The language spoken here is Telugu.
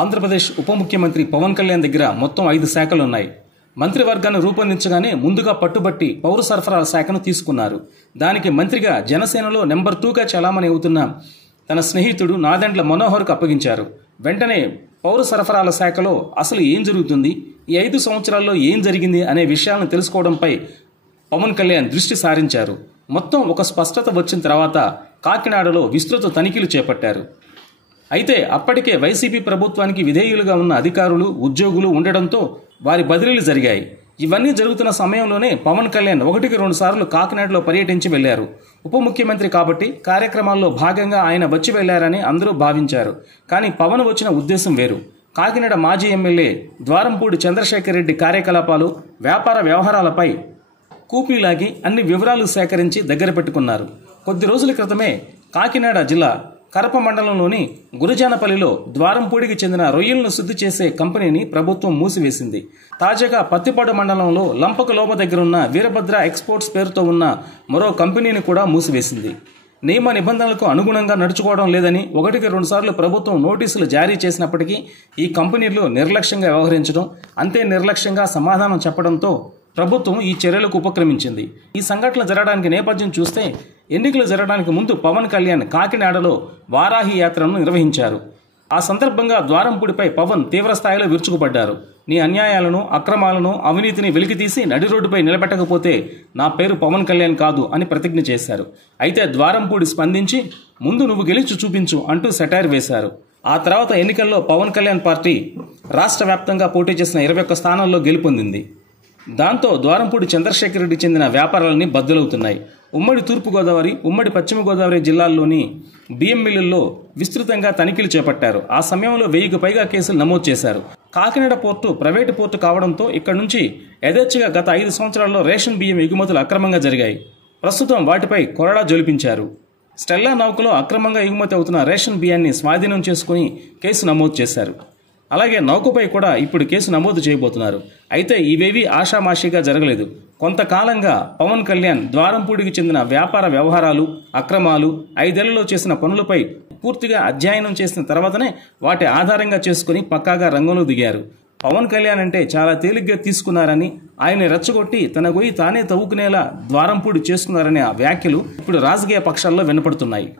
ఆంధ్రప్రదేశ్ ఉప ముఖ్యమంత్రి పవన్ కళ్యాణ్ దగ్గర మొత్తం 5 శాఖలు ఉన్నాయి. మంత్రివర్గాన్ని రూపొందించగానే ముందుగా పట్టుబట్టి పౌర సరఫరాల శాఖను తీసుకున్నారు. దానికి మంత్రిగా జనసేనలో నెంబర్ 2గా చలామణి అవుతున్న తన స్నేహితుడు నాదెండ్ల మనోహర్కు అప్పగించారు. వెంటనే పౌర సరఫరాల శాఖలో అసలు ఏం జరుగుతుంది, ఈ 5 సంవత్సరాల్లో ఏం జరిగింది అనే విషయాలను తెలుసుకోవడంపై పవన్ కళ్యాణ్ దృష్టి సారించారు. మొత్తం ఒక స్పష్టత వచ్చిన తర్వాత కాకినాడలో విస్తృత తనిఖీలు చేపట్టారు. అయితే అప్పటికే వైసీపీ ప్రభుత్వానికి విధేయులుగా ఉన్న అధికారులు, ఉద్యోగులు ఉండడంతో వారి బదిలీలు జరిగాయి. ఇవన్నీ జరుగుతున్న సమయంలోనే పవన్ కళ్యాణ్ 1-2 సార్లు కాకినాడలో పర్యటించి వెళ్లారు. ఉప ముఖ్యమంత్రి కాబట్టి కార్యక్రమాల్లో భాగంగా ఆయన వచ్చి వెళ్లారని అందరూ భావించారు. కానీ పవన్ వచ్చిన ఉద్దేశం వేరు. కాకినాడ మాజీ ఎమ్మెల్యే ద్వారంపూడి చంద్రశేఖర్ రెడ్డి కార్యకలాపాలు, వ్యాపార వ్యవహారాలపై కూపీలాగి అన్ని వివరాలు సేకరించి దగ్గర పెట్టుకున్నారు. కొద్ది రోజుల క్రితమే కాకినాడ జిల్లా కరప మండలంలోని గురజానపల్లిలో ద్వారంపూడికి చెందిన రొయ్యలను శుద్ధి చేసే కంపెనీని ప్రభుత్వం మూసివేసింది. తాజాగా పత్తిపాడు మండలంలో లంపకలోమ దగ్గరున్న వీరభద్ర ఎక్స్పోర్ట్స్ పేరుతో ఉన్న మరో కంపెనీని కూడా మూసివేసింది. నియమ నిబంధనలకు అనుగుణంగా నడుచుకోవడం లేదని 1-2 సార్లు ప్రభుత్వం నోటీసులు జారీ చేసినప్పటికీ ఈ కంపెనీలు నిర్లక్ష్యంగా వ్యవహరించడం, అంతే నిర్లక్ష్యంగా సమాధానం చెప్పడంతో ప్రభుత్వం ఈ చర్యలకు ఉపక్రమించింది. ఈ సంఘటనలు జరగడానికి నేపథ్యం చూస్తే ఎన్నికలు జరగడానికి ముందు పవన్ కళ్యాణ్ కాకినాడలో వారాహి యాత్రను నిర్వహించారు. ఆ సందర్భంగా ద్వారంపూడిపై పవన్ తీవ్రస్థాయిలో విరుచుకుపడ్డారు. నీ అన్యాయాలను, అక్రమాలను, అవినీతిని వెలికితీసి నడి రోడ్డుపై నిలబెట్టకపోతే నా పేరు పవన్ కళ్యాణ్ కాదు అని ప్రతిజ్ఞ చేశారు. అయితే ద్వారంపూడి స్పందించి ముందు నువ్వు గెలిచి చూపించు అంటూ సెటైర్ వేశారు. ఆ తర్వాత ఎన్నికల్లో పవన్ కళ్యాణ్ పార్టీ రాష్ట్ర వ్యాప్తంగా పోటీ చేసిన 21 స్థానాల్లో గెలుపొందింది. దాంతో ద్వారంపూడి చంద్రశేఖర్ రెడ్డి చెందిన వ్యాపారాలన్నీ బద్దలవుతున్నాయి. ఉమ్మడి తూర్పుగోదావరి, ఉమ్మడి పశ్చిమ గోదావరి జిల్లాల్లోని బియ్యం మిల్లుల్లో విస్తృతంగా తనిఖీలు చేపట్టారు. ఆ సమయంలో 1000కు పైగా కేసులు నమోదు చేశారు. కాకినాడ పోర్టు ప్రైవేటు పోర్టు కావడంతో ఇక్కడి నుంచి యథేచ్ఛగా గత 5 సంవత్సరాల్లో రేషన్ బియ్యం ఎగుమతులు అక్రమంగా జరిగాయి. ప్రస్తుతం వాటిపై కొరడా జొలిపించారు. స్టెల్లా నౌకలో అక్రమంగా ఎగుమతి అవుతున్న రేషన్ బియ్యాన్ని స్వాధీనం చేసుకుని కేసు నమోదు చేశారు. అలాగే నౌకపై కూడా ఇప్పుడు కేసు నమోదు చేయబోతున్నారు. అయితే ఇవేవీ ఆషామాషిగా జరగలేదు. కొంతకాలంగా పవన్ కళ్యాణ్ ద్వారంపూడికి చెందిన వ్యాపార వ్యవహారాలు, అక్రమాలు, 5 ఏళ్లలో చేసిన పనులపై పూర్తిగా అధ్యయనం చేసిన తర్వాతనే వాటి ఆధారంగా చేసుకుని పక్కాగా రంగంలో దిగారు. పవన్ కళ్యాణ్ అంటే చాలా తేలిగ్గా తీసుకున్నారని, ఆయన్ని రెచ్చగొట్టి తన గొయ్యి తానే తవ్వుకునేలా ద్వారంపూడి చేసుకున్నారనే ఆ వ్యాఖ్యలు ఇప్పుడు రాజకీయ పక్షాల్లో వినపడుతున్నాయి.